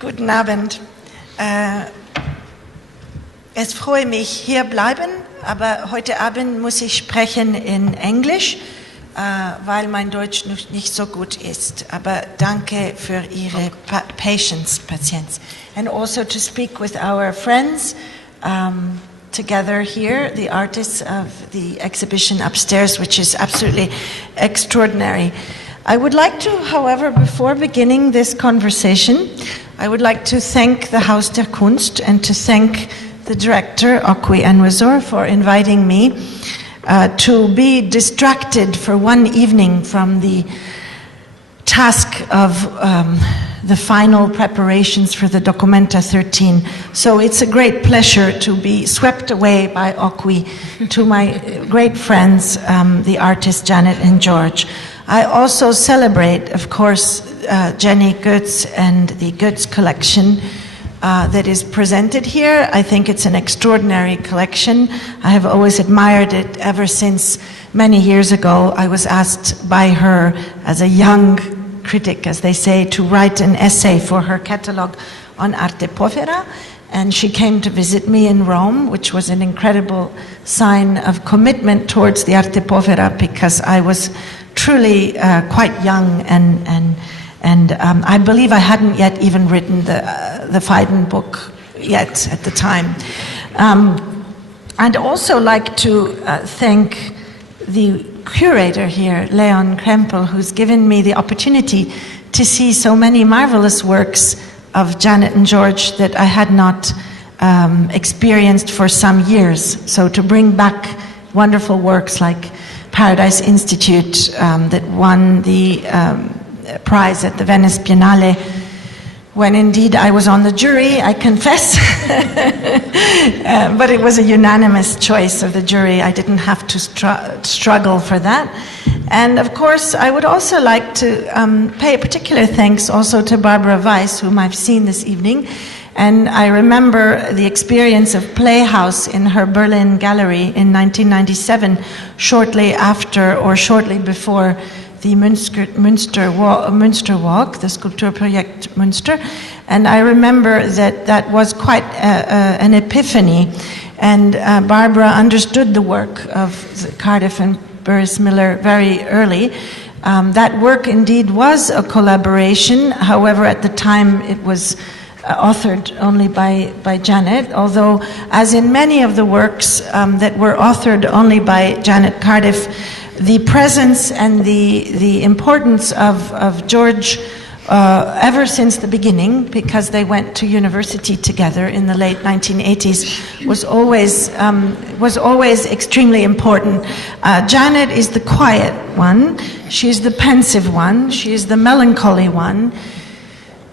Guten Abend. Es freut mich, hier bleiben, aber heute Abend muss ich sprechen in Englisch, weil mein Deutsch nicht so gut ist. Aber danke für Ihre Patience. And also to speak with our friends together here, the artists of the exhibition upstairs, which is absolutely extraordinary. I would like to, however, before beginning this conversation, I would like to thank the Haus der Kunst and to thank the director, Okwi Enwezor, for inviting me to be distracted for one evening from the task of the final preparations for the Documenta 13. So it's a great pleasure to be swept away by Okwi to my great friends, the artists Janet and George. I also celebrate, of course, Jenny Goetz and the Goetz Collection that is presented here. I think it's an extraordinary collection. I have always admired it ever since many years ago. I was asked by her as a young critic, as they say, to write an essay for her catalogue on arte povera. And she came to visit me in Rome, which was an incredible sign of commitment towards the arte povera, because I was truly quite young, and I believe I hadn't yet even written the Phaidon book yet at the time. I'd also like to thank the curator here, Leon Krempel, who's given me the opportunity to see so many marvelous works of Janet and George that I had not experienced for some years. So to bring back wonderful works like Paradise Institute that won the prize at the Venice Biennale, when indeed I was on the jury, I confess. But it was a unanimous choice of the jury. I didn't have to struggle for that. And of course, I would also like to pay particular thanks also to Barbara Weiss, whom I've seen this evening. And I remember the experience of Playhouse in her Berlin gallery in 1997, shortly after or shortly before the Münster Walk, the Skulpturprojekt Münster. And I remember that was quite an epiphany. And Barbara understood the work of Cardiff and Bures Miller very early. That work indeed was a collaboration. However, at the time it was authored only by Janet, although as in many of the works that were authored only by Janet Cardiff, the presence and the importance of George ever since the beginning, because they went to university together in the late 1980s, was always extremely important. Janet is the quiet one, she's the pensive one, she is the melancholy one,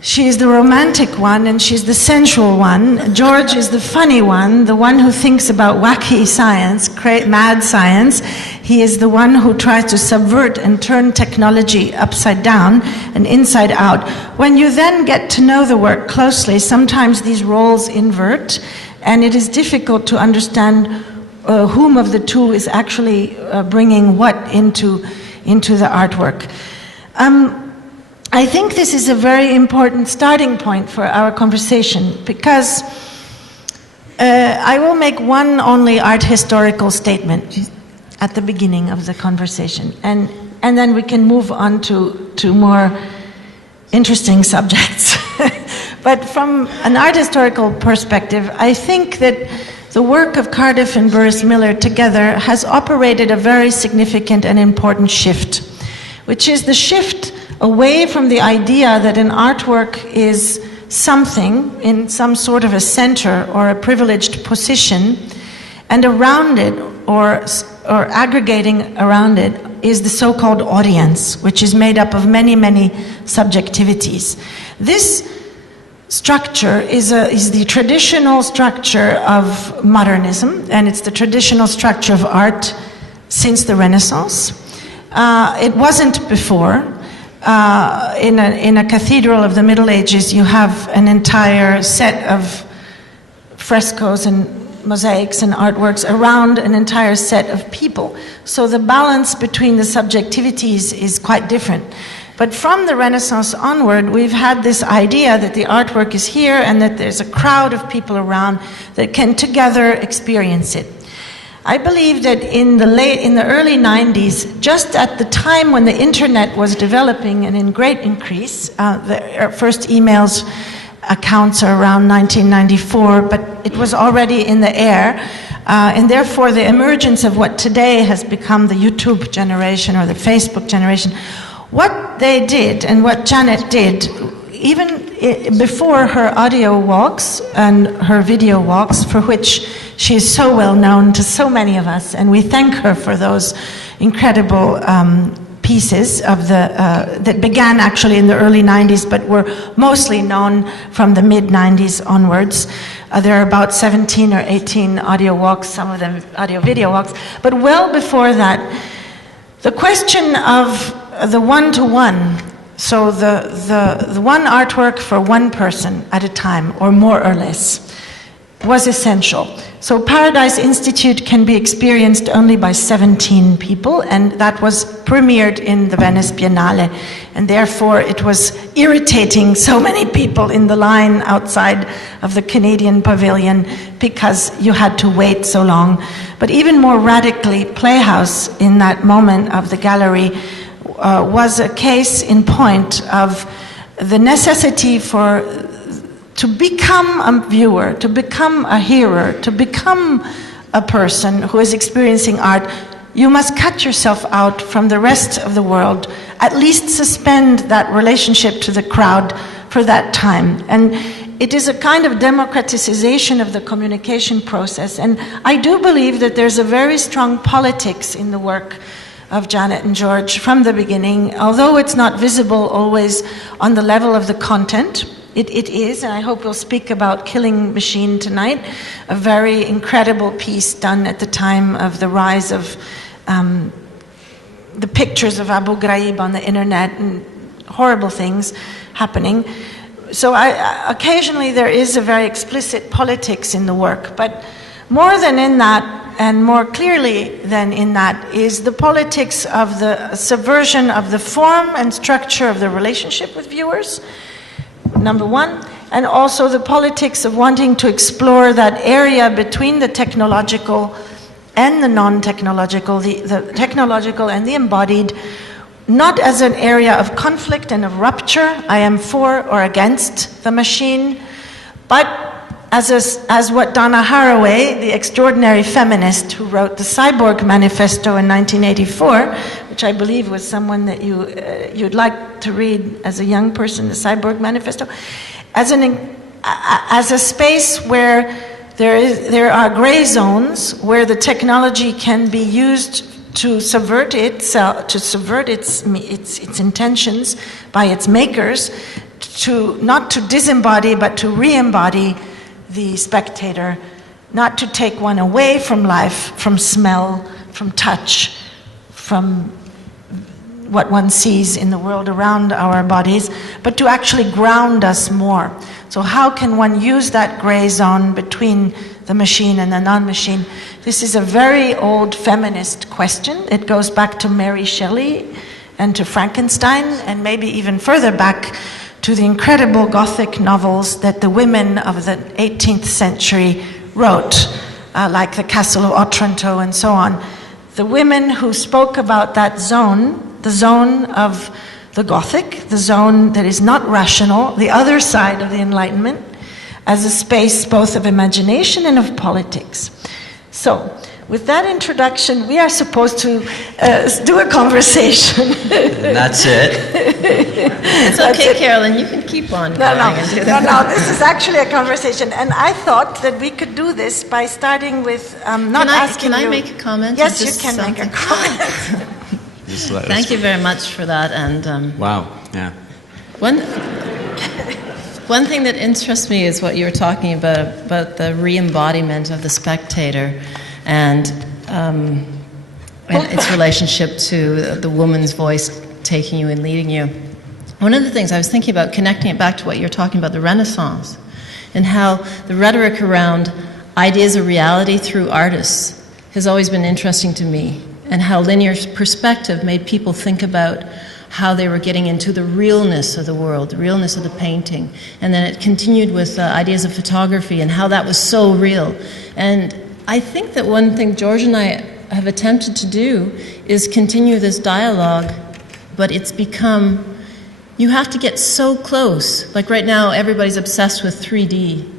she is the romantic one, and she's the sensual one. George is the funny one, the one who thinks about wacky science, mad science. He is the one who tries to subvert and turn technology upside down and inside out. When you then get to know the work closely, sometimes these roles invert, and it is difficult to understand whom of the two is actually bringing what into the artwork. I think this is a very important starting point for our conversation, because I will make one only art historical statement at the beginning of the conversation, and then we can move on to more interesting subjects. But from an art historical perspective, I think that the work of Cardiff and Bures Miller together has operated a very significant and important shift, which is the shift away from the idea that an artwork is something in some sort of a center or a privileged position, and around it or aggregating around it is the so-called audience, which is made up of many, many subjectivities. This structure is the traditional structure of modernism, and it's the traditional structure of art since the Renaissance. It wasn't before. In a cathedral of the Middle Ages, you have an entire set of frescoes and mosaics and artworks around an entire set of people. So the balance between the subjectivities is quite different. But from the Renaissance onward, we've had this idea that the artwork is here and that there's a crowd of people around that can together experience it. I believe that in the early 90s, just at the time when the internet was developing and in great increase, the first emails accounts are around 1994, but it was already in the air, and therefore the emergence of what today has become the YouTube generation or the Facebook generation. What they did and what Janet did, even before her audio walks and her video walks, for which she is so well known to so many of us, and we thank her for those incredible pieces of that began actually in the early 90s, but were mostly known from the mid-90s onwards. There are about 17 or 18 audio walks, some of them audio-video walks, but well before that, the question of the one-to-one, so the one artwork for one person at a time, or more or less, was essential. So Paradise Institute can be experienced only by 17 people, and that was premiered in the Venice Biennale, and therefore it was irritating so many people in the line outside of the Canadian pavilion because you had to wait so long. But even more radically, Playhouse in that moment of the gallery was a case in point of the necessity to become a viewer, to become a hearer, to become a person who is experiencing art. You must cut yourself out from the rest of the world, at least suspend that relationship to the crowd for that time. And it is a kind of democratization of the communication process. And I do believe that there's a very strong politics in the work of Janet and George from the beginning, although it's not visible always on the level of the content. It is, and I hope we'll speak about Killing Machine tonight, a very incredible piece done at the time of the rise of the pictures of Abu Ghraib on the internet and horrible things happening. So occasionally there is a very explicit politics in the work, but more than in that, and more clearly than in that, is the politics of the subversion of the form and structure of the relationship with viewers, number one, and also the politics of wanting to explore that area between the technological and the non-technological, the technological and the embodied, not as an area of conflict and of rupture, I am for or against the machine, but as what Donna Haraway, the extraordinary feminist who wrote the Cyborg Manifesto in 1984, which I believe was someone that you'd like to read as a young person, the Cyborg Manifesto, as a space where there are gray zones where the technology can be used to subvert itself, to subvert its intentions by its makers, not to disembody but to re-embody the spectator, not to take one away from life, from smell, from touch, from what one sees in the world around our bodies, but to actually ground us more. So how can one use that gray zone between the machine and the non-machine? This is a very old feminist question. It goes back to Mary Shelley and to Frankenstein, and maybe even further back to the incredible Gothic novels that the women of the 18th century wrote, like The Castle of Otranto and so on. The women who spoke about that zone, the zone of the Gothic, the zone that is not rational, the other side of the Enlightenment, as a space both of imagination and of politics. So, with that introduction, we are supposed to do a conversation. And that's it. It's okay, Carolyn, you can keep on going and do that. No, this is actually a conversation. And I thought that we could do this by starting with Can I make a comment? Yes, you can make a comment. Thank you very much for that. And wow, yeah. One thing that interests me is what you were talking about the re-embodiment of the spectator and its relationship to the woman's voice taking you and leading you. One of the things I was thinking about, connecting it back to what you're talking about, the Renaissance, and how the rhetoric around ideas of reality through artists has always been interesting to me, and how linear perspective made people think about how they were getting into the realness of the world, the realness of the painting. And then it continued with ideas of photography and how that was so real. And I think that one thing George and I have attempted to do is continue this dialogue, but it's become, you have to get so close. Like right now, everybody's obsessed with 3D,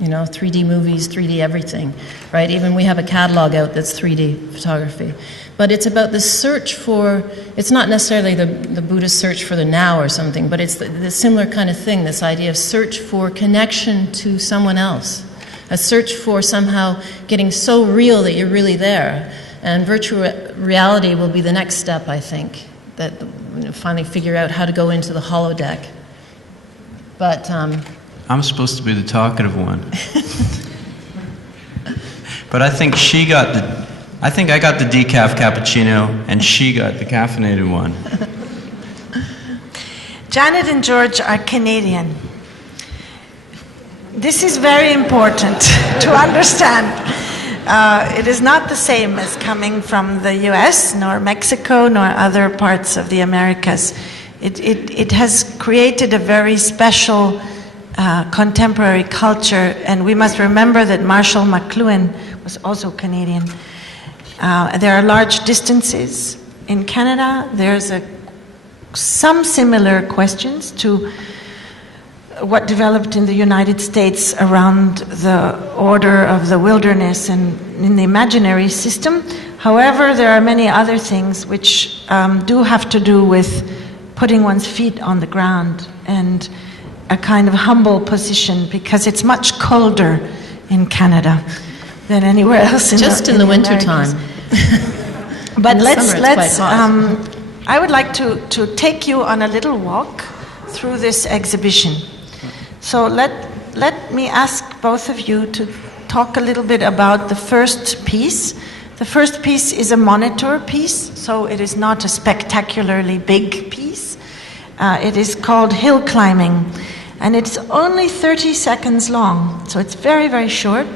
3D movies, 3D everything, right? Even we have a catalog out that's 3D photography. But it's about the search for, it's not necessarily the Buddhist search for the now or something, but it's the similar kind of thing, this idea of search for connection to someone else, a search for somehow getting so real that you're really there. And virtual reality will be the next step, I think, that finally figure out how to go into the holodeck. But I'm supposed to be the talkative one. But I think I got the decaf cappuccino, and she got the caffeinated one. Janet and George are Canadian. This is very important to understand. It is not the same as coming from the US, nor Mexico, nor other parts of the Americas. It has created a very special contemporary culture, and we must remember that Marshall McLuhan was also Canadian. There are large distances in Canada. There's some similar questions to what developed in the United States around the order of the wilderness and in the imaginary system. However, there are many other things which do have to do with putting one's feet on the ground and a kind of humble position, because it's much colder in Canada than anywhere else in the winter time. But let's I would like to take you on a little walk through this exhibition. So let me ask both of you to talk a little bit about the first piece. The first piece is a monitor piece, so it is not a spectacularly big piece. It is called Hill Climbing, and it's only 30 seconds long, so it's very, very short.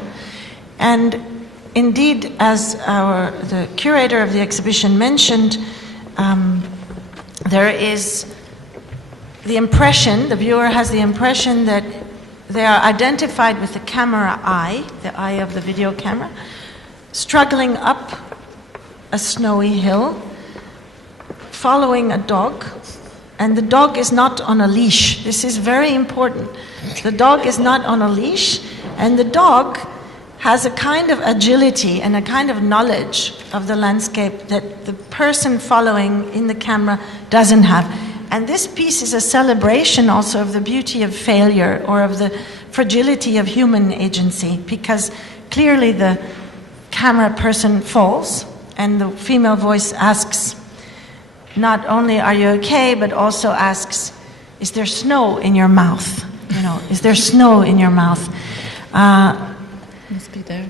And indeed, as the curator of the exhibition mentioned, there is the impression, the viewer has the impression that they are identified with the camera eye, the eye of the video camera, struggling up a snowy hill, following a dog, and the dog is not on a leash. This is very important. The dog is not on a leash, and the dog has a kind of agility and a kind of knowledge of the landscape that the person following in the camera doesn't have. And this piece is a celebration also of the beauty of failure, or of the fragility of human agency, because clearly the camera person falls and the female voice asks, not only are you okay, but also asks, is there snow in your mouth? Is there snow in your mouth? Must be there.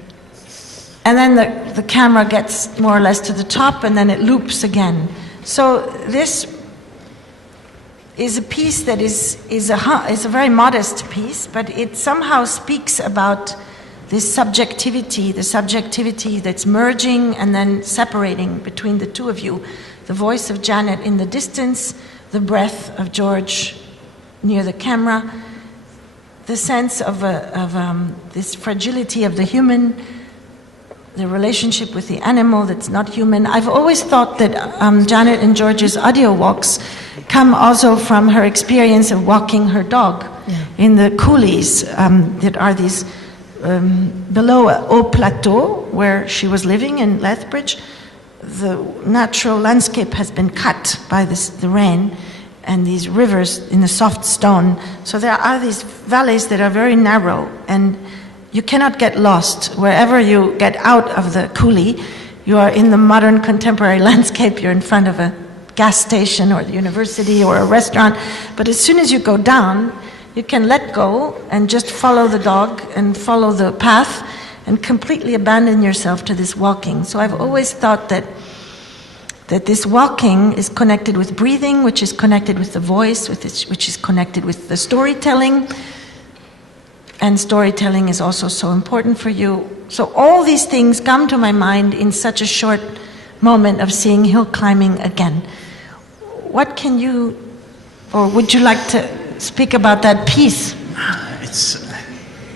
And then the camera gets more or less to the top, and then it loops again. So this is a piece that is a very modest piece, but it somehow speaks about this subjectivity, the subjectivity that's merging and then separating between the two of you. The voice of Janet in the distance, the breath of George near the camera, the sense of this fragility of the human, the relationship with the animal that's not human. I've always thought that Janet and George's audio walks come also from her experience of walking her dog in the coulees that are these below a haut plateau where she was living in Lethbridge. The natural landscape has been cut by the rain and these rivers in the soft stone. So there are these valleys that are very narrow, and you cannot get lost. Wherever you get out of the coulee, you are in the modern contemporary landscape. You're in front of a gas station or the university or a restaurant. But as soon as you go down, you can let go and just follow the dog and follow the path and completely abandon yourself to this walking. So I've always thought that this walking is connected with breathing, which is connected with the voice, which is connected with the storytelling. And storytelling is also so important for you. So all these things come to my mind in such a short moment of seeing hill climbing again. what can you, or would you like to speak about that piece?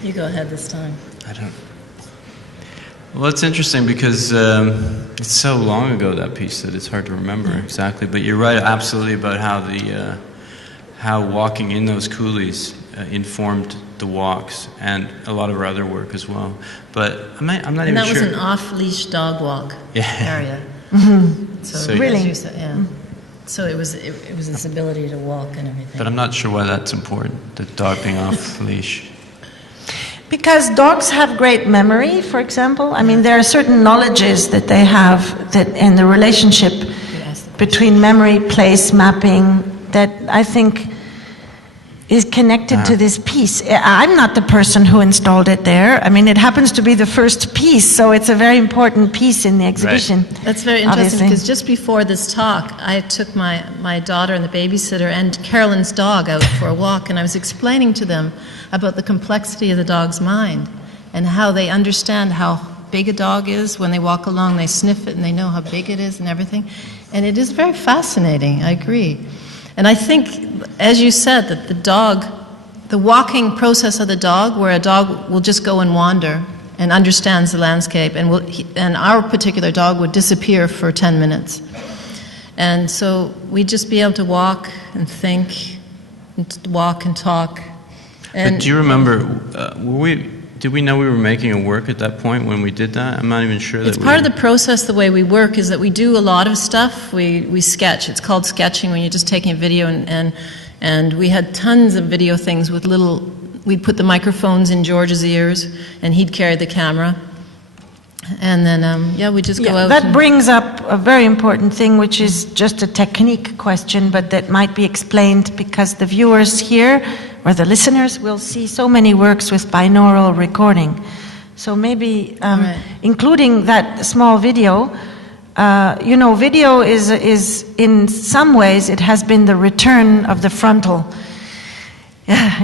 You go ahead this time. I don't. Well, it's interesting because it's so long ago, that piece, that it's hard to remember exactly. But you're right, absolutely, about how walking in those coulees informed the walks and a lot of our other work as well. But I'm not even sure. And that was an off-leash dog walk area. So really? as you said, yeah. So it was this ability to walk and everything. But I'm not sure why that's important, the dog being off leash. Because dogs have great memory, for example. I mean, there are certain knowledges that they have that in the relationship between memory, place, mapping, that I think is connected to this piece. I'm not the person who installed it there. I mean, it happens to be the first piece, so it's a very important piece in the exhibition. Right. That's very interesting, obviously. because just before this talk, I took my daughter and the babysitter and Carolyn's dog out for a walk, and I was explaining to them about the complexity of the dog's mind and how they understand how big a dog is. When they walk along, they sniff it and they know how big it is and everything. And it is very fascinating, I agree. And I think, as you said, that the walking process of the dog, where a dog will just go and wander and understands the landscape, and our particular dog would disappear for 10 minutes. And so we'd just be able to walk and think, and walk and talk. And But do you remember, did we know we were making a work at that point when we did that? I'm not even sure that it's part of the process. The way we work is that we do a lot of stuff. We sketch. It's called sketching, when you're just taking a video, and we had tons of video things with we'd put the microphones in George's ears, and he'd carry the camera. And then, we just go out. That brings up a very important thing, which is just a technique question, but that might be explained because the viewers here, or the listeners, will see so many works with binaural recording. So maybe including that small video, video is in some ways, it has been the return of the frontal.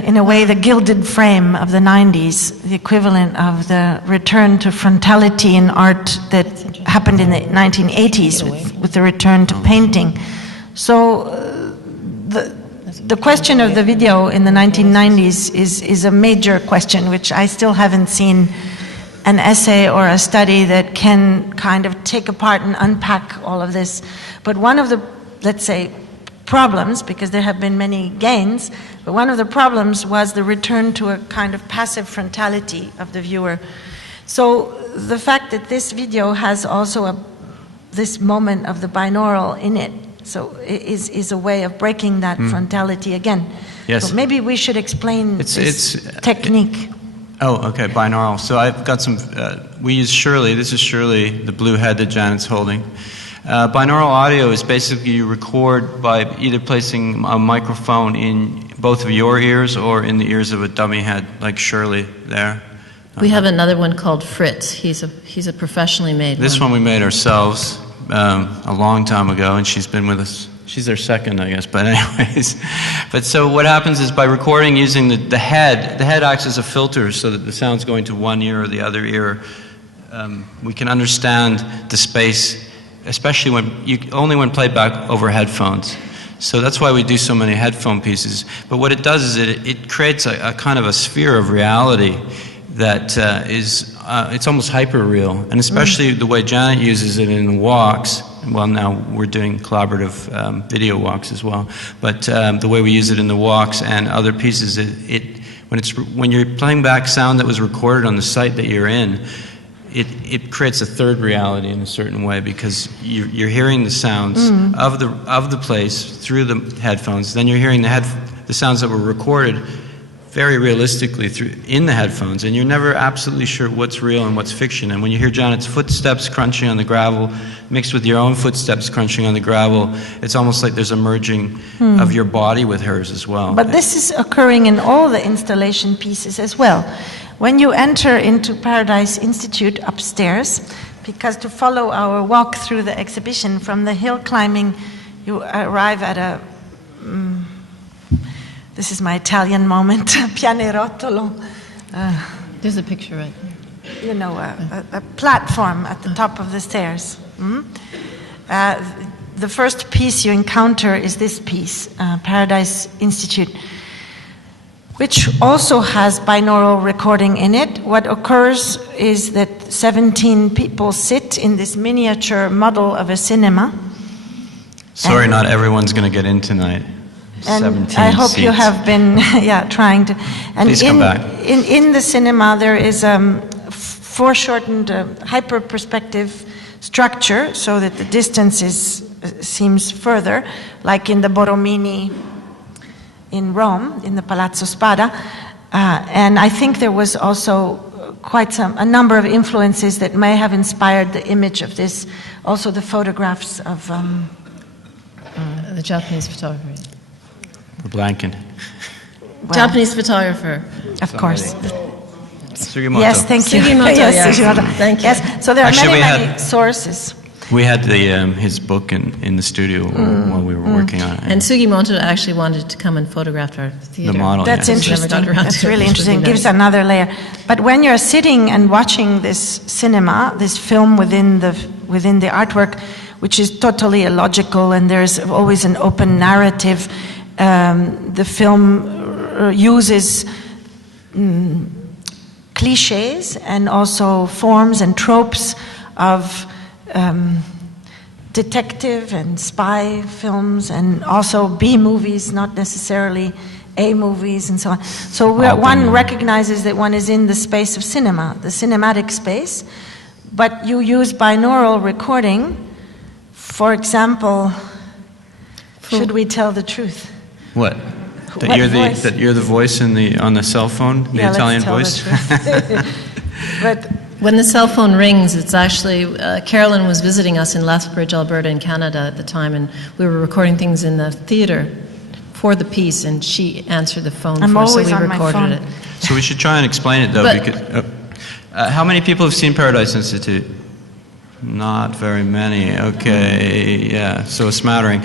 In a way, the gilded frame of the 90s, the equivalent of the return to frontality in art that happened in the 1980s with the return to painting. So the question of the video in the 1990s is a major question, which I still haven't seen an essay or a study that can kind of take apart and unpack all of this. But one of the, let's say, problems, because there have been many gains, but one of the problems was the return to a kind of passive frontality of the viewer. So the fact that this video has also this moment of the binaural in it, so is a way of breaking that frontality again. Yes. So maybe we should explain this technique. Oh, okay, binaural. So I've got some, we use Shirley. This is Shirley, the blue head that Janet's holding. Binaural audio is basically you record by either placing a microphone in both of your ears or in the ears of a dummy head, like Shirley there. We have another one called Fritz. He's a professionally made This one we made ourselves a long time ago, and she's been with us. She's our second, I guess, but anyways. But so what happens is by recording using the head acts as a filter so that the sound's going to one ear or the other ear. We can understand the space, especially only when played back over headphones. So that's why we do so many headphone pieces. But what it does is it creates a kind of a sphere of reality that it's almost hyper-real. And especially the way Janet uses it in walks. Well, now we're doing collaborative video walks as well. But the way we use it in the walks and other pieces, when you're playing back sound that was recorded on the site that you're in, it creates a third reality in a certain way, because you're hearing the sounds of the place through the headphones. Then you're hearing the sounds that were recorded very realistically in the headphones, and you're never absolutely sure what's real and what's fiction. And when you hear Janet's footsteps crunching on the gravel mixed with your own footsteps crunching on the gravel, it's almost like there's a merging of your body with hers as well. But this is occurring in all the installation pieces as well. When you enter into Paradise Institute upstairs, because to follow our walk through the exhibition from the hill climbing, you arrive at a, this is my Italian moment, pianerottolo. There's a picture right there. A platform at the top of the stairs. the first piece you encounter is this piece, Paradise Institute, which also has binaural recording in it. What occurs is that 17 people sit in this miniature model of a cinema. Sorry, not everyone's going to get in tonight. And 17 I hope you seats. have been, trying to. And Please come back. In the cinema, there is foreshortened hyper-perspective structure so that the distance seems further, like in the Borromini in Rome, in the Palazzo Spada. And I think there was also a number of influences that may have inspired the image of this. Also the photographs of... The Japanese photographer. We're blanking. Japanese photographer. Of course. Sugimoto. Yes, thank you. Sugimoto, yes, yes. Sugimoto. Thank you. Yes, so there are Actually, many sources. We had his book in the studio while we were working on it. And Sugimoto actually wanted to come and photograph our theater. The model. That's yeah. interesting. Never got around That's to it, really which would be interesting. Gives nice. another layer. But when you're sitting and watching this cinema, this film within the artwork, which is totally illogical, and there's always an open narrative, the film uses cliches and also forms and tropes of detective and spy films, and also B movies, not necessarily A movies, and so on. So one recognizes that one is in the space of cinema, the cinematic space, but you use binaural recording. For example, should we tell the truth? What? What voice? That you're the voice on the cell phone, the Yeah, Italian let's tell voice. the truth. But When the cell phone rings, it's actually, Carolyn was visiting us in Lethbridge, Alberta in Canada at the time, and we were recording things in the theater for the piece, and she answered the phone I'm for us, so always we on my recorded phone. it. So we should try and explain it though, But- because how many people have seen Paradise Institute? Not very many. Okay, yeah, so a smattering.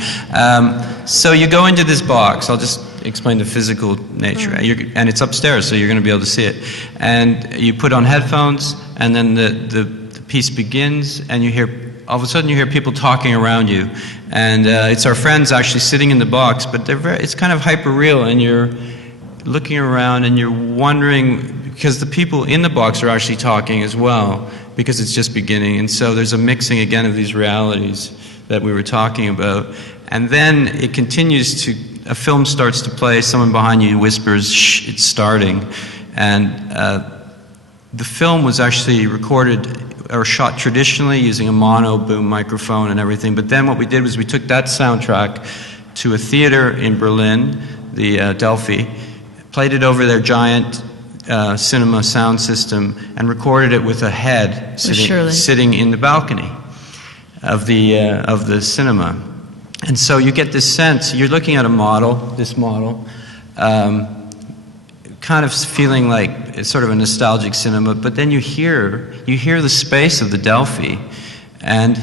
So you go into this box. I'll just explain the physical nature. And it's upstairs, so you're going to be able to see it. And you put on headphones, and then the piece begins, and you hear, all of a sudden you hear people talking around you. And it's our friends actually sitting in the box, but it's kind of hyper-real, and you're looking around and you're wondering, because the people in the box are actually talking as well, because it's just beginning. And so there's a mixing again of these realities that we were talking about. And then it continues to, a film starts to play, someone behind you whispers, shh, it's starting. And the film was actually recorded or shot traditionally using a mono boom microphone and everything. But then what we did was we took that soundtrack to a theater in Berlin, the Delphi, played it over their giant cinema sound system, and recorded it with a head sitting in the balcony of the cinema. And so you get this sense, you're looking at this model, kind of feeling like it's sort of a nostalgic cinema, but then you hear the space of the Delphi, and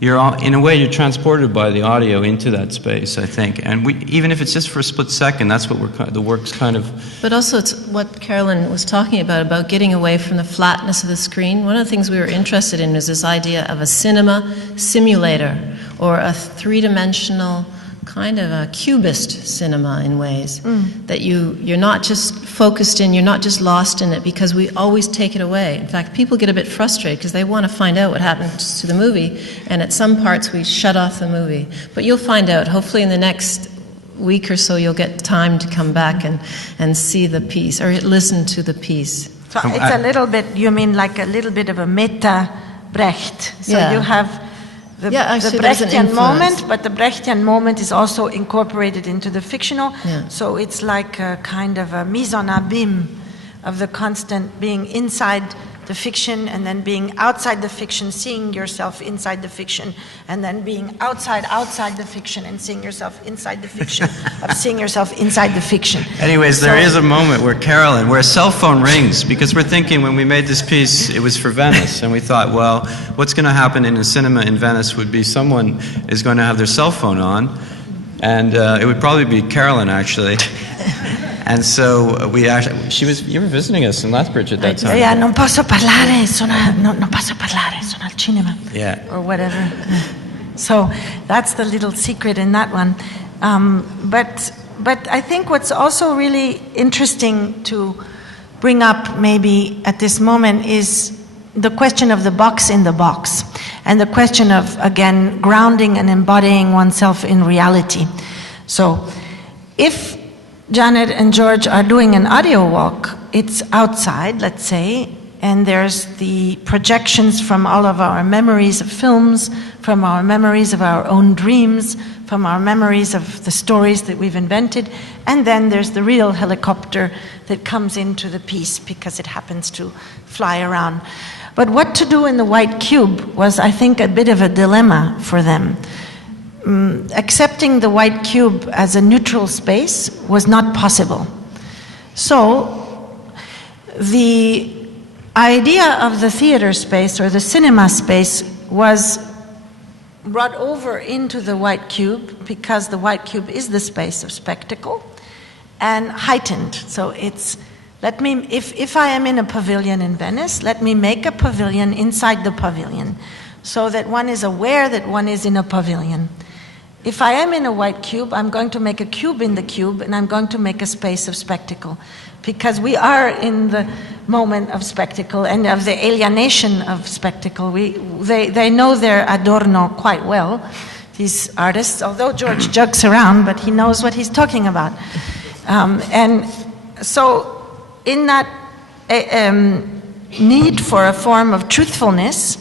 in a way you're transported by the audio into that space, I think. And even if it's just for a split second, that's what the work's kind of... But also it's what Carolyn was talking about getting away from the flatness of the screen. One of the things we were interested in was this idea of a cinema simulator, or a three-dimensional kind of a cubist cinema in ways, that you're not just focused in, you're not just lost in it, because we always take it away. In fact, people get a bit frustrated because they want to find out what happens to the movie, and at some parts we shut off the movie. But you'll find out, hopefully in the next week or so you'll get time to come back and see the piece, or listen to the piece. So it's a little bit, you mean like a little bit of a meta Brecht. So Yeah. you have the there's an Brechtian influence. moment, but the Brechtian moment is also incorporated into the fictional. Yeah. So it's like a kind of a mise en abîme of the constant being inside the fiction and then being outside the fiction, seeing yourself inside the fiction, and then being outside the fiction and seeing yourself inside the fiction of seeing yourself inside the fiction. Anyways, there is a moment where a cell phone rings, because we're thinking when we made this piece, it was for Venice, and we thought, well, what's going to happen in a cinema in Venice would be someone is going to have their cell phone on, and it would probably be Carolyn, actually. And so you were visiting us in Lethbridge at that time. Yeah, non posso parlare, non posso parlare, sono al cinema. Yeah. Or whatever. So that's the little secret in that one. But I think what's also really interesting to bring up maybe at this moment is the question of the box in the box, and the question of, again, grounding and embodying oneself in reality. So if Janet and George are doing an audio walk, it's outside, let's say, and there's the projections from all of our memories of films, from our memories of our own dreams, from our memories of the stories that we've invented, and then there's the real helicopter that comes into the piece because it happens to fly around. But what to do in the white cube was, I think, a bit of a dilemma for them. Accepting the white cube as a neutral space was not possible. So the idea of the theater space or the cinema space was brought over into the white cube because the white cube is the space of spectacle and heightened. So it's, if I am in a pavilion in Venice, let me make a pavilion inside the pavilion so that one is aware that one is in a pavilion. If I am in a white cube, I'm going to make a cube in the cube, and I'm going to make a space of spectacle, because we are in the moment of spectacle and of the alienation of spectacle. They know their Adorno quite well, these artists, although George jokes around, but he knows what he's talking about. And so in that need for a form of truthfulness,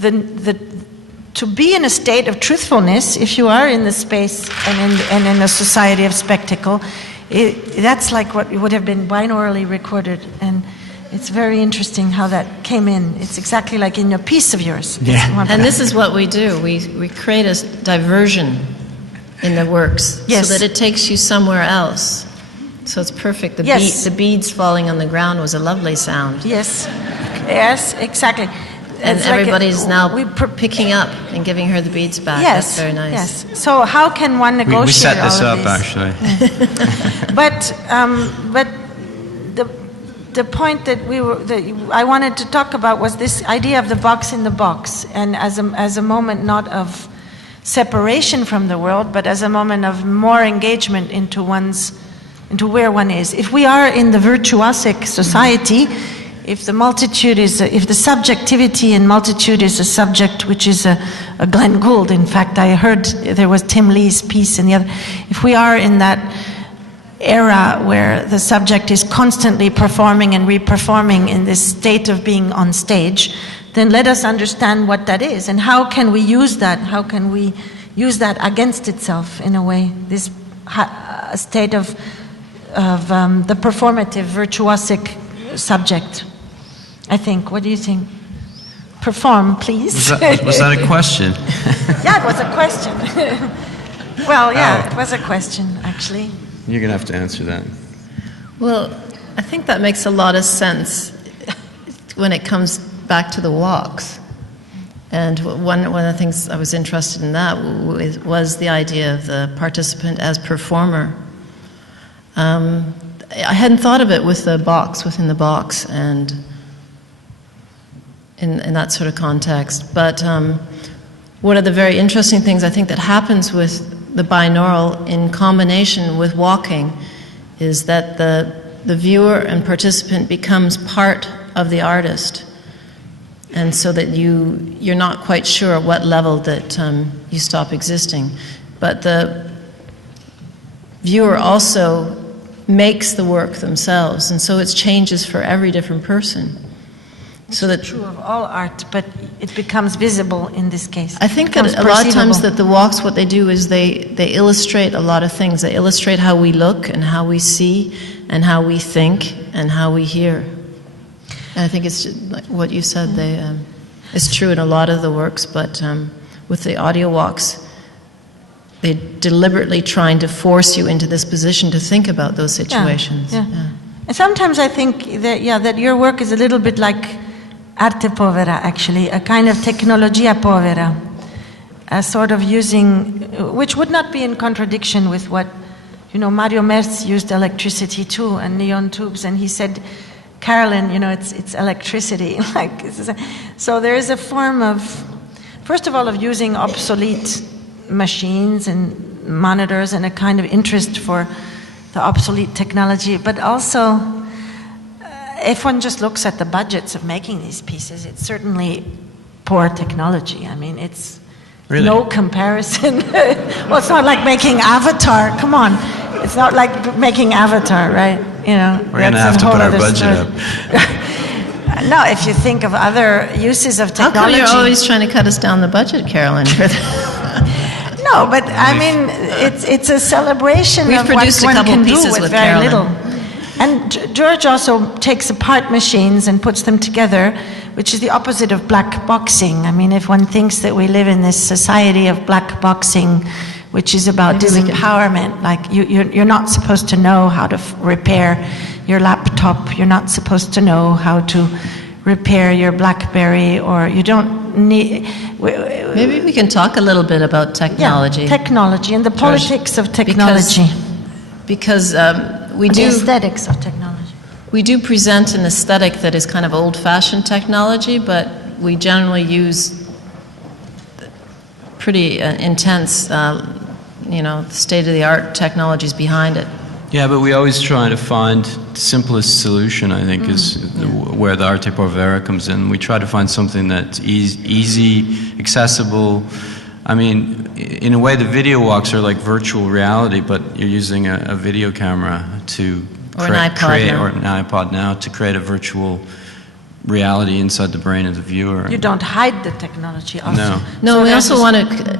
to be in a state of truthfulness, if you are in the space and in a society of spectacle, that's like what would have been binaurally recorded, and it's very interesting how that came in. It's exactly like in a piece of yours. Yeah. And this is what we do. We create a diversion in the works, yes, so that it takes you somewhere else. So it's perfect. The beads falling on the ground was a lovely sound. Yes, yes, exactly. And it's everybody's like now picking up and giving her the beads back. Yes, that's very nice. Yes. So how can one negotiate? We set this all up of actually. But the point that I wanted to talk about was this idea of the box in the box, and as a moment not of separation from the world, but as a moment of more engagement into where one is. If we are in the virtuosic society, if the subjectivity in multitude is a subject which is a Glenn Gould, in fact, I heard there was Tim Lee's piece in the other. If we are in that era where the subject is constantly performing and reperforming in this state of being on stage, then let us understand what that is and how can we use that? How can we use that against itself in a way? This state of the performative, virtuosic subject. I think. What do you think? Perform, please. Was that a question? Yeah, it was a question. Well, yeah, it was a question, actually. You're going to have to answer that. Well, I think that makes a lot of sense when it comes back to the walks. And one of the things I was interested in that was the idea of the participant as performer. I hadn't thought of it with the box, within the box, and in that sort of context. But one of the very interesting things I think that happens with the binaural in combination with walking is that the viewer and participant becomes part of the artist. And so that you're not quite sure at what level that you stop existing. But the viewer also makes the work themselves, and so it changes for every different person. So that's true of all art, but it becomes visible in this case. I think that a lot of times that the walks, what they do is they illustrate a lot of things. They illustrate how we look and how we see and how we think and how we hear. And I think it's like what you said. It's true in a lot of the works, but with the audio walks, they're deliberately trying to force you into this position to think about those situations. Yeah. And sometimes I think that your work is a little bit like arte povera, actually, a kind of tecnologia povera, a sort of using, which would not be in contradiction with what, Mario Merz used electricity too, and neon tubes, and he said, Carolyn, it's electricity. So there is a form of first of all, of using obsolete machines and monitors and a kind of interest for the obsolete technology, but also if one just looks at the budgets of making these pieces, it's certainly poor technology. I mean, it's no comparison. Well, it's not like making Avatar. Come on. It's not like making Avatar, right? You know, we're going to have to put our budget up. No, if you think of other uses of technology. How come you're always trying to cut us down the budget, Carolyn? No, but I mean, it's a celebration of what one can do with very little. And George also takes apart machines and puts them together, which is the opposite of black boxing. I mean, if one thinks that we live in this society of black boxing, which is about disempowerment, like you're not supposed to know how to repair your laptop, you're not supposed to know how to repair your BlackBerry, or you don't need... Maybe we can talk a little bit about technology. Yeah, technology and the politics of technology. Because we do... The aesthetics of technology. We do present an aesthetic that is kind of old-fashioned technology, but we generally use pretty intense, state-of-the-art technologies behind it. Yeah, but we always try to find the simplest solution, I think, is where the arte povera comes in. We try to find something that's easy, accessible. I mean, in a way, the video walks are like virtual reality, but you're using a video camera to create or an iPod now to create a virtual reality inside the brain of the viewer. You don't hide the technology also. No, so we also want to,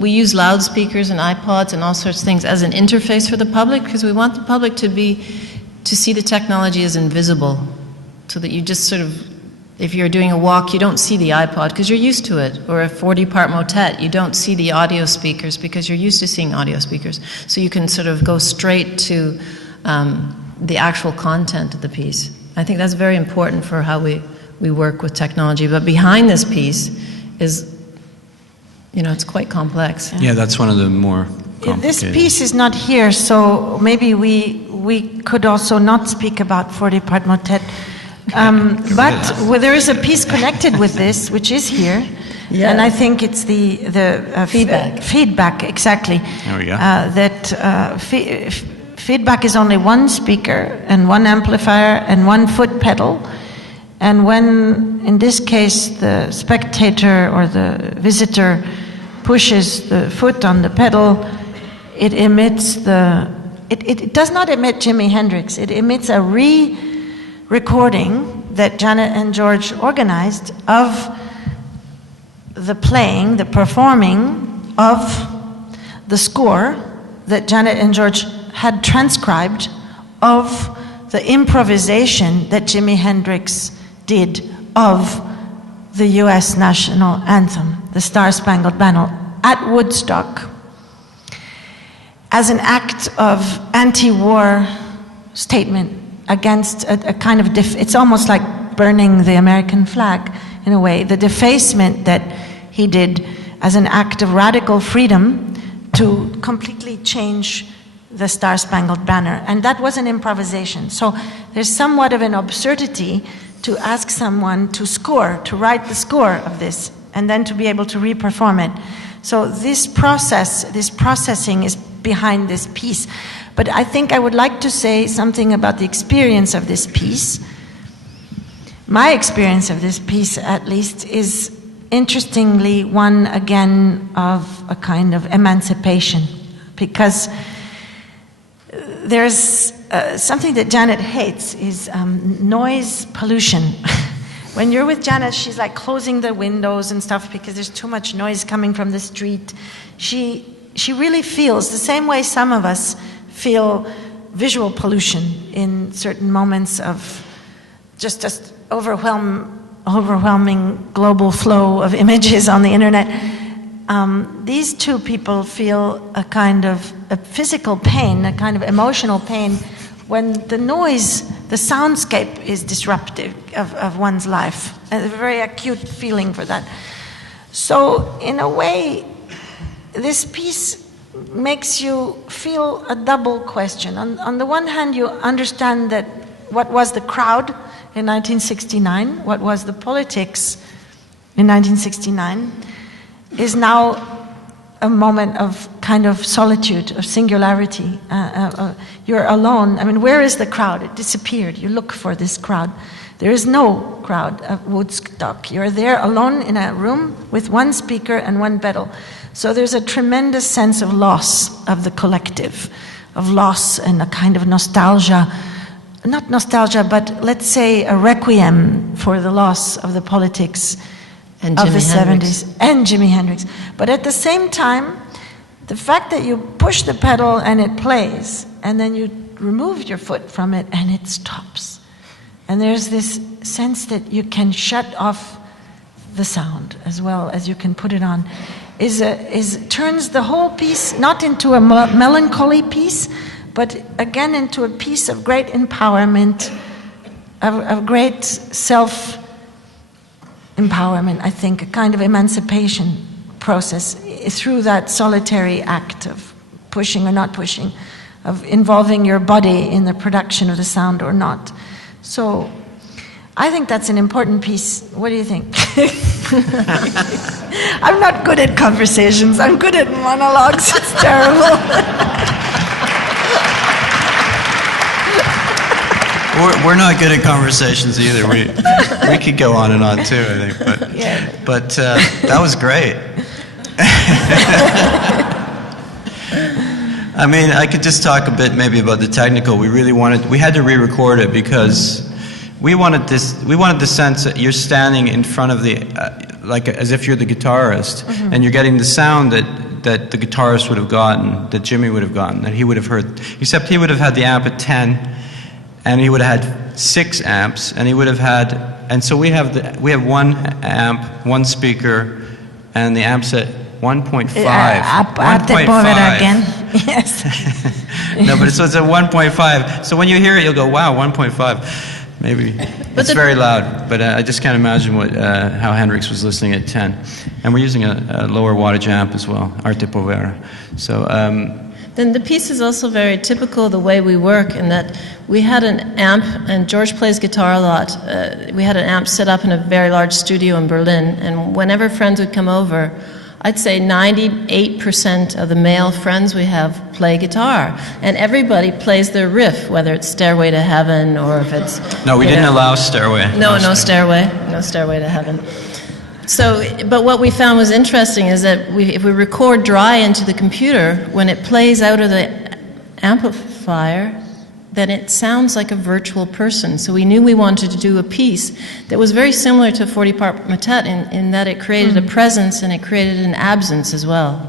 we use loudspeakers and iPods and all sorts of things as an interface for the public, because we want the public to see the technology as invisible, so that you just sort of, if you're doing a walk, you don't see the iPod because you're used to it, or a 4-part motet, you don't see the audio speakers because you're used to seeing audio speakers. So you can sort of go straight to the actual content of the piece. I think that's very important for how we work with technology. But behind this piece is, it's quite complex. Yeah, that's one of the more complicated. This piece is not here, so maybe we could also not speak about 40-part motet. But there is a piece connected with this, which is here. Yeah. And I think it's the feedback. Feedback, exactly. There we go. Feedback is only one speaker and one amplifier and one foot pedal. And when, in this case, the spectator or the visitor pushes the foot on the pedal, it emits it does not emit Jimi Hendrix. It emits a re-recording that Janet and George organized of the playing, the performing of the score that Janet and George had transcribed of the improvisation that Jimi Hendrix did of the U.S. national anthem, the Star-Spangled Banner, at Woodstock, as an act of anti-war statement against a kind of, it's almost like burning the American flag, in a way, the defacement that he did as an act of radical freedom to completely change the Star-Spangled Banner. And that was an improvisation. So there's somewhat of an absurdity to ask someone to write the score of this, and then to be able to re-perform it. So this processing is behind this piece. But I think I would like to say something about the experience of this piece. My experience of this piece, at least, is interestingly one, again, of a kind of emancipation. Because there's something that Janet hates is noise pollution. When you're with Janet, she's like closing the windows and stuff because there's too much noise coming from the street. She really feels the same way some of us feel visual pollution in certain moments of just overwhelming global flow of images on the internet. These two people feel a kind of a physical pain, a kind of emotional pain, when the noise, the soundscape is disruptive of one's life. A very acute feeling for that. So, in a way, this piece makes you feel a double question. On the one hand, you understand that what was the crowd in 1969, what was the politics in 1969, is now a moment of kind of solitude, of singularity. You're alone. I mean, where is the crowd? It disappeared. You look for this crowd. There is no crowd at Woodstock. You're there alone in a room with one speaker and one pedal. So there's a tremendous sense of loss of the collective, of loss and a kind of nostalgia. Not nostalgia, but let's say a requiem for the loss of the politics And of the Jimi Hendrix. 70s and Jimi Hendrix. But at the same time, the fact that you push the pedal and it plays, and then you remove your foot from it and it stops. And there's this sense that you can shut off the sound as well as you can put it on, turns the whole piece not into a melancholy piece, but again into a piece of great empowerment, of great self-empowerment, I think, a kind of emancipation process through that solitary act of pushing or not pushing, of involving your body in the production of the sound or not. So I think that's an important piece. What do you think? I'm not good at conversations. I'm good at monologues. It's terrible. We're not good at conversations either. We could go on and on too, I think. But that was great. I mean, I could just talk a bit maybe about the technical. We had to re-record it because we wanted the sense that you're standing in front of like as if you're the guitarist, and you're getting the sound that the guitarist would have gotten, that Jimmy would have gotten, that he would have heard, except he would have had the amp at 10, and he would have had 6 amps, and he would have had, and so we have one amp, one speaker, and the amp's at 1.5. 1.5 again. Yes. No, but so it's at 1.5. So when you hear it, you'll go, "Wow, 1.5." Maybe it's very loud, but I just can't imagine how Hendrix was listening at 10. And we're using a lower wattage amp as well, Arte Povera. So. Then the piece is also very typical of the way we work in that we had an amp, and George plays guitar a lot. We had an amp set up in a very large studio in Berlin, and whenever friends would come over, I'd say 98% of the male friends we have play guitar, and everybody plays their riff, whether it's Stairway to Heaven or if it's... No, we didn't allow Stairway. No Stairway to Heaven. So, but what we found was interesting is that if we record dry into the computer, when it plays out of the amplifier, then it sounds like a virtual person. So we knew we wanted to do a piece that was very similar to 40-part motet in that it created a presence and it created an absence as well.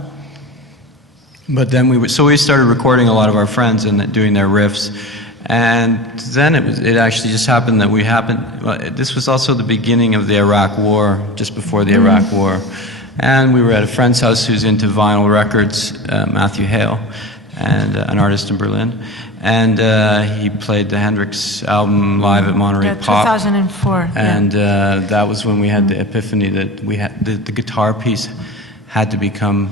But then we started recording a lot of our friends and doing their riffs. And then it actually just happened that this was also the beginning of the Iraq War, just before the Iraq War. And we were at a friend's house who's into vinyl records, Matthew Hale, and an artist in Berlin. And he played the Hendrix album live at Monterey Pop. 2004. And that was when we had the epiphany that we had the guitar piece had to become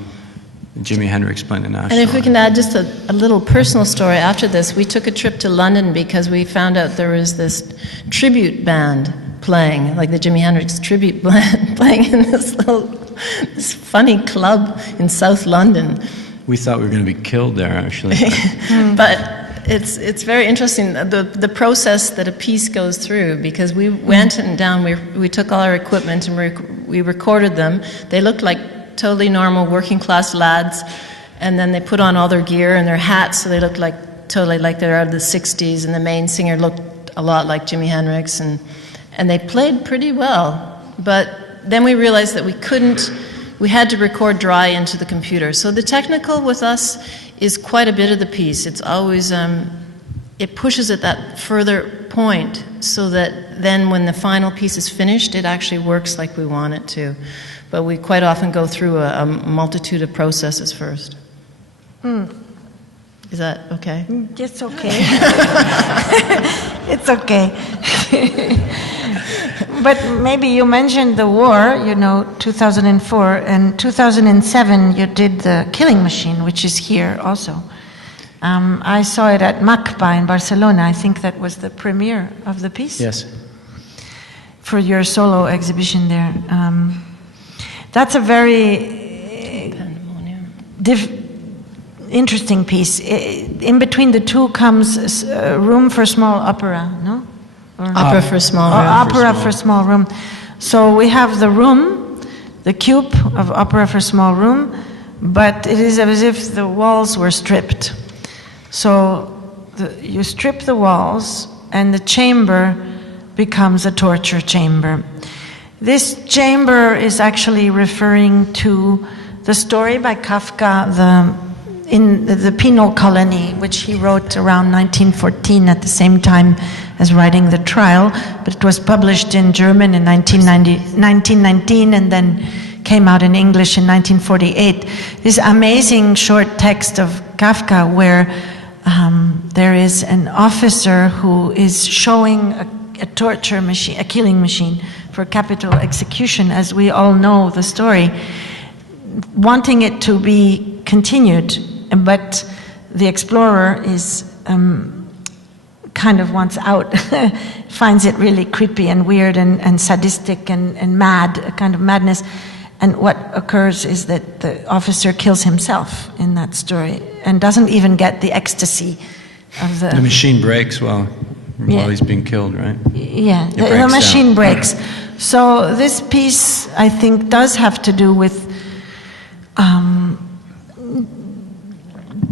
Jimi Hendrix playing the National. And if we can add just a little personal story after this, we took a trip to London because we found out there was this tribute band playing, like the Jimi Hendrix tribute band playing in this funny club in South London. We thought we were going to be killed there, actually. But it's very interesting, the process that a piece goes through, because we went down, we took all our equipment and we recorded them. They looked like totally normal working class lads, and then they put on all their gear and their hats, so they looked totally like they're out of the 60s, and the main singer looked a lot like Jimi Hendrix, and they played pretty well. But then we realized that we had to record dry into the computer. So the technical with us is quite a bit of the piece. It's always, it pushes at that further point so that then when the final piece is finished, it actually works like we want it to. But we quite often go through a multitude of processes first. Is that okay? It's okay. It's okay. But maybe you mentioned the war, 2004, and 2007 you did the Killing Machine, which is here also. I saw it at MACBA in Barcelona. I think that was the premiere of the piece. Yes. For your solo exhibition there. That's a very Pandemonium. interesting piece. In between the two comes Room for Small Opera, no? Or Opera for Small Room. Opera for Small Room. So we have the room, the cube of Opera for Small Room, but it is as if the walls were stripped. So you strip the walls, and the chamber becomes a torture chamber. This chamber is actually referring to the story by Kafka, in the penal colony, which he wrote around 1914 at the same time as writing The Trial, but it was published in German in 1919 and then came out in English in 1948. This amazing short text of Kafka where there is an officer who is showing a torture machine, a killing machine for capital execution, as we all know the story, wanting it to be continued, but the explorer is kind of wants out, finds it really creepy and weird and sadistic and mad, a kind of madness. And what occurs is that the officer kills himself in that story and doesn't even get the ecstasy of the... The machine breaks while he's being killed, right? Yeah, the machine breaks. So this piece, I think, does have to do with...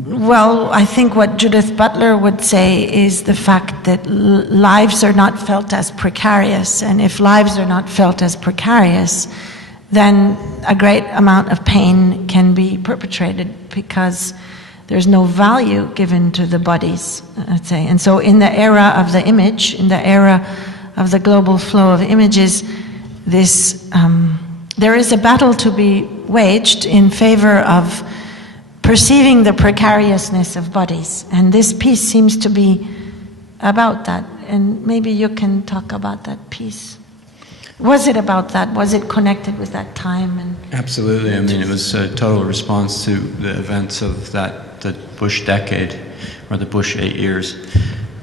well, I think what Judith Butler would say is the fact that lives are not felt as precarious. And if lives are not felt as precarious, then a great amount of pain can be perpetrated because there's no value given to the bodies, I'd say. And so in the era of the image, in the era of the global flow of images, there is a battle to be waged in favor of perceiving the precariousness of bodies. And this piece seems to be about that. And maybe you can talk about that piece. Was it about that? Was it connected with that time? Absolutely. I mean, it was a total response to the events of the Bush decade, or the Bush 8 years,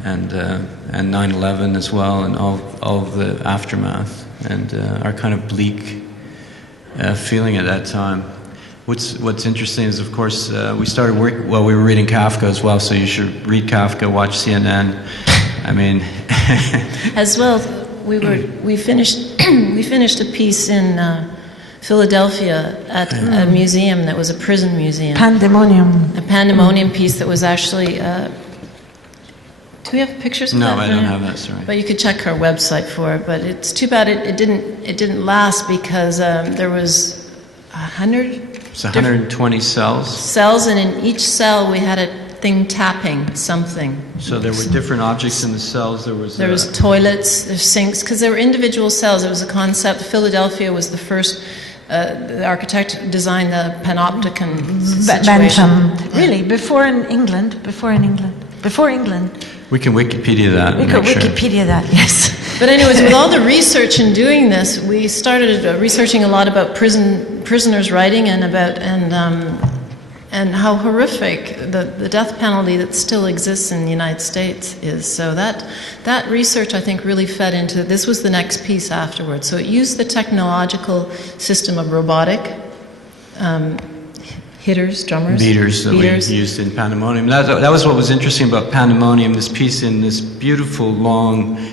and 9/11 as well, and all of the aftermath, and our kind of bleak feeling at that time. What's interesting is, of course, we started work. Well, we were reading Kafka as well, so you should read Kafka, watch CNN. I mean, as well. We finished a piece in Philadelphia at a museum that was a prison museum. Pandemonium. A Pandemonium piece that was actually. Do we have pictures of that? No, I don't have that. Sorry. But you could check our website for it. But it's too bad it didn't last because there was 100. It's 120 cells. Cells, and in each cell we had a thing tapping something. So there were different objects in the cells. There was toilets, there's sinks, because there were individual cells. It was a concept. Philadelphia was the first. The architect designed the panopticon situation. Really, before England. We can Wikipedia that. We could Wikipedia that, yes. But anyways, with all the research in doing this, we started researching a lot about prisoners' writing and how horrific the death penalty that still exists in the United States is. So that research, I think, really fed into, this was the next piece afterwards. So it used the technological system of robotic beaters that we used in Pandemonium. That was what was interesting about Pandemonium, this piece in this beautiful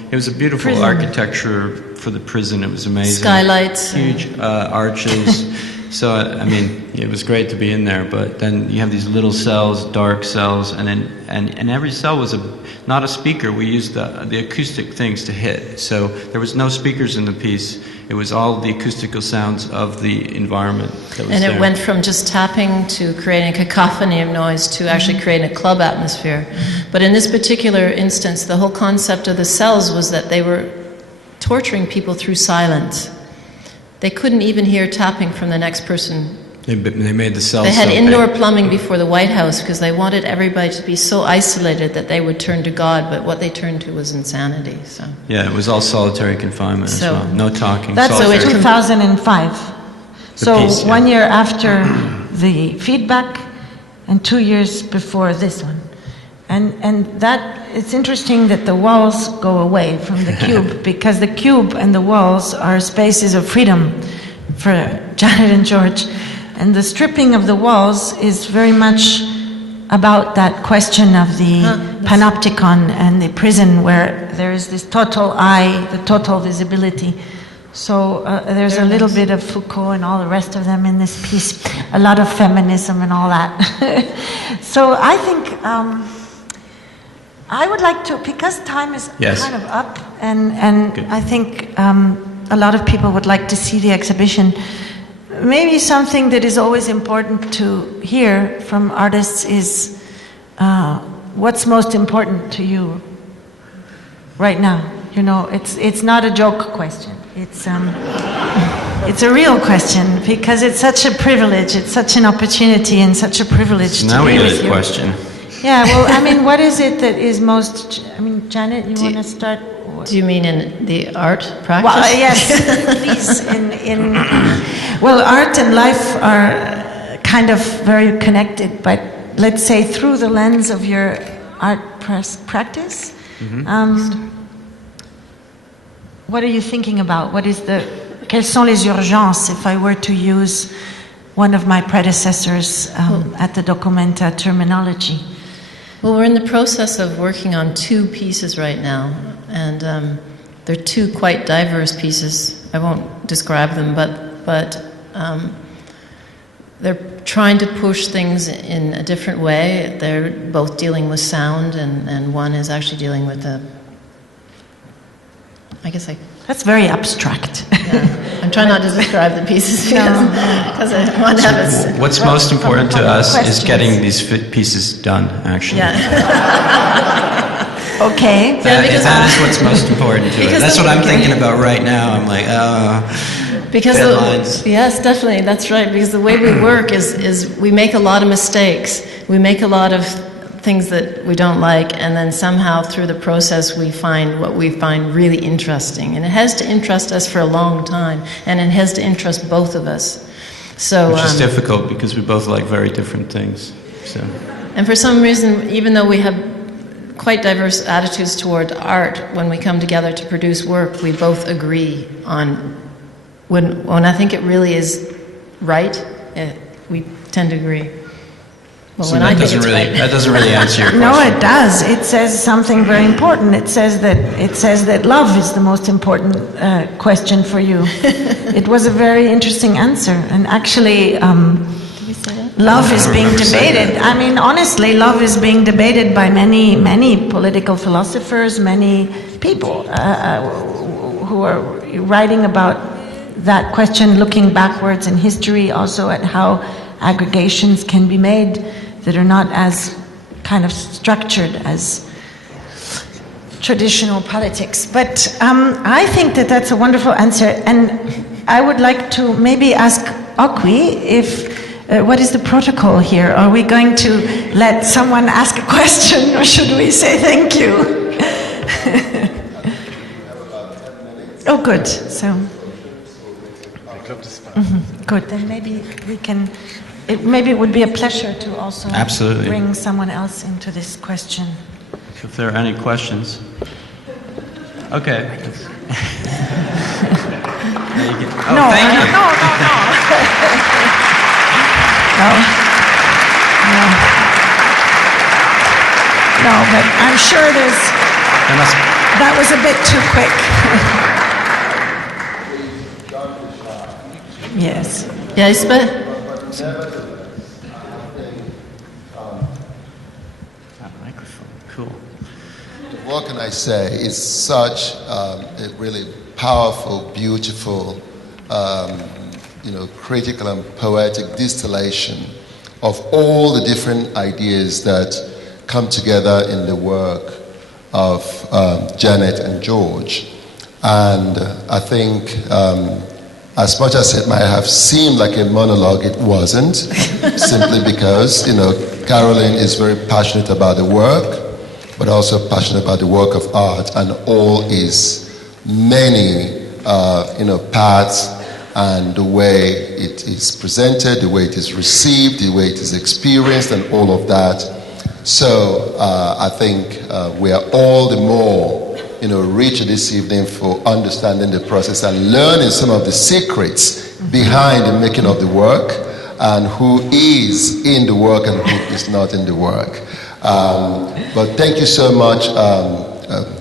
it was a beautiful prison architecture for the prison. It was amazing. Skylights. Huge arches. So, I mean, it was great to be in there, but then you have these little cells, dark cells, and every cell was not a speaker. We used the acoustic things to hit. So there was no speakers in the piece. It was all the acoustical sounds of the environment that was there. And it went from just tapping to creating a cacophony of noise to actually creating a club atmosphere. But in this particular instance, the whole concept of the cells was that they were torturing people through silence. They couldn't even hear tapping from the next person. They made the cells. They had indoor plumbing before the White House because they wanted everybody to be so isolated that they would turn to God, but what they turned to was insanity. So yeah, it was all solitary confinement as well. No talking. That's solitary. 2005. So 1 year after the feedback and 2 years before this one. And that, it's interesting that the walls go away from the cube because the cube and the walls are spaces of freedom for Janet and George. And the stripping of the walls is very much about that question of the panopticon and the prison, where there is this total I, the total visibility. So there's a little bit of Foucault and all the rest of them in this piece, a lot of feminism and all that. So I think I would like to, because time is kind of up, and I think a lot of people would like to see the exhibition. Maybe something that is always important to hear from artists is what's most important to you right now. You know, it's not a joke question. It's a real question, because it's such a privilege. It's such an opportunity and such a privilege to be with you. Now we get a question. Yeah, well, I mean, what is it that is most... I mean, Janet, you want to start? Do you mean in the art practice? Well, yes, please. Well, art and life are kind of very connected, but let's say through the lens of your art practice, what are you thinking about? Quelles sont les urgences, if I were to use one of my predecessors at the Documenta terminology? Well, we're in the process of working on 2 pieces right now, and they're 2 quite diverse pieces. I won't describe them, but they're trying to push things in a different way. They're both dealing with sound, and one is actually dealing with That's very abstract. Yeah. I'm trying not to describe the pieces because I want to have it. What's most important to us is getting these pieces done, actually. Yeah. Okay. That is what's most important to us. That's what I'm thinking about right now. I'm like, deadlines. Yes, definitely. That's right. Because the way we work is we make a lot of mistakes. We make a lot of things that we don't like, and then somehow through the process we find what we find really interesting. And it has to interest us for a long time, and it has to interest both of us. So, which is difficult because we both like very different things. So. And for some reason, even though we have quite diverse attitudes toward art, when we come together to produce work, we both agree on when I think it really is right, we tend to agree. Well, so that doesn't really answer your question. No, it does. It says something very important. It says that love is the most important question for you. It was a very interesting answer, and actually, love is being debated. I mean, honestly, love is being debated by many political philosophers, many people who are writing about that question, looking backwards in history, also at how aggregations can be made that are not as kind of structured as traditional politics. But I think that that's a wonderful answer, and I would like to maybe ask Okwi if what is the protocol here? Are we going to let someone ask a question, or should we say thank you? Oh, good. So, good. Then maybe we can. Maybe it would be a pleasure to also bring someone else into this question. If there are any questions. Okay. Thank you. No, but I'm sure that was a bit too quick. Yes. Yes, but. Cool. What can I say? It's such a really powerful, beautiful, critical and poetic distillation of all the different ideas that come together in the work of Janet and George. And I think as much as it might have seemed like a monologue, it wasn't, simply because, Carolyn is very passionate about the work, but also passionate about the work of art and all its many, parts, and the way it is presented, the way it is received, the way it is experienced, and all of that. So I think we are all the more Richard this evening for understanding the process and learning some of the secrets behind the making of the work, and who is in the work and who is not in the work. But thank you so much,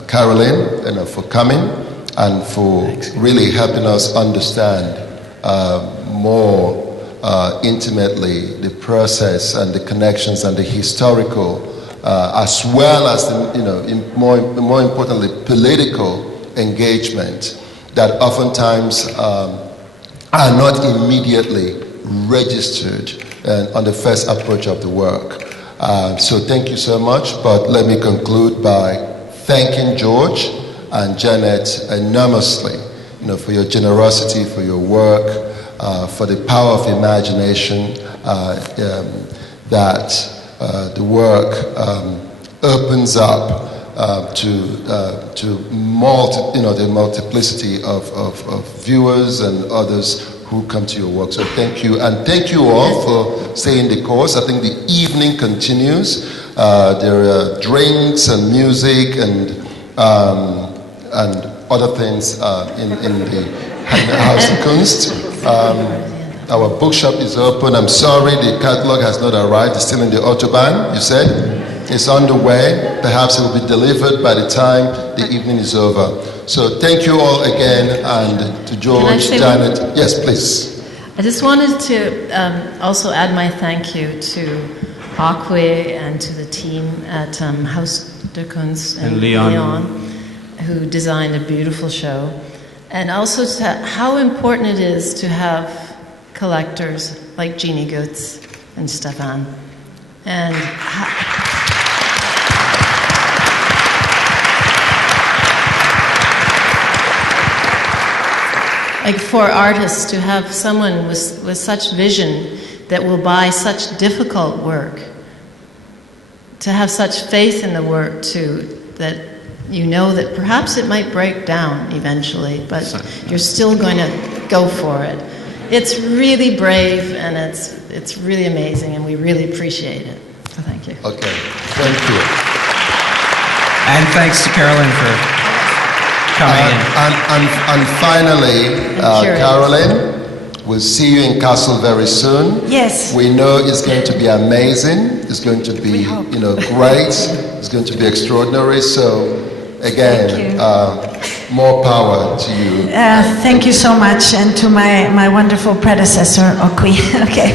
Carolyn, for coming and for really helping us understand more intimately the process and the connections and the historical, as well as the, more importantly, political engagement that oftentimes are not immediately registered on the first approach of the work. So thank you so much, but let me conclude by thanking George and Janet enormously, for your generosity, for your work, for the power of imagination that the work opens up to the multiplicity of viewers and others who come to your work. So thank you, and thank you all for staying the course. I think the evening continues. There are drinks and music and other things in the House of Kunst. Our bookshop is open. I'm sorry the catalog has not arrived. It's still in the Autobahn, you said? It's on the way. Perhaps it will be delivered by the time the evening is over. So thank you all again, and to George, Janet. Yes, please. I just wanted to also add my thank you to Akwe and to the team at Haus der Kunst and Leon, who designed a beautiful show. And also to how important it is to have collectors like Jeannie Goetz and Stefan. And like for artists to have someone with such vision that will buy such difficult work, to have such faith in the work too, that that perhaps it might break down eventually, but you're still going to go for it. It's really brave, and it's really amazing, and we really appreciate it. So thank you. Okay, thank you. And thanks to Carolyn for coming in. And finally, Carolyn, we'll see you in Castle very soon. Yes. We know it's going to be amazing. It's going to be, great. It's going to be extraordinary. So, again, more power to you. Thank you so much, and to my wonderful predecessor, Okwi. Okay.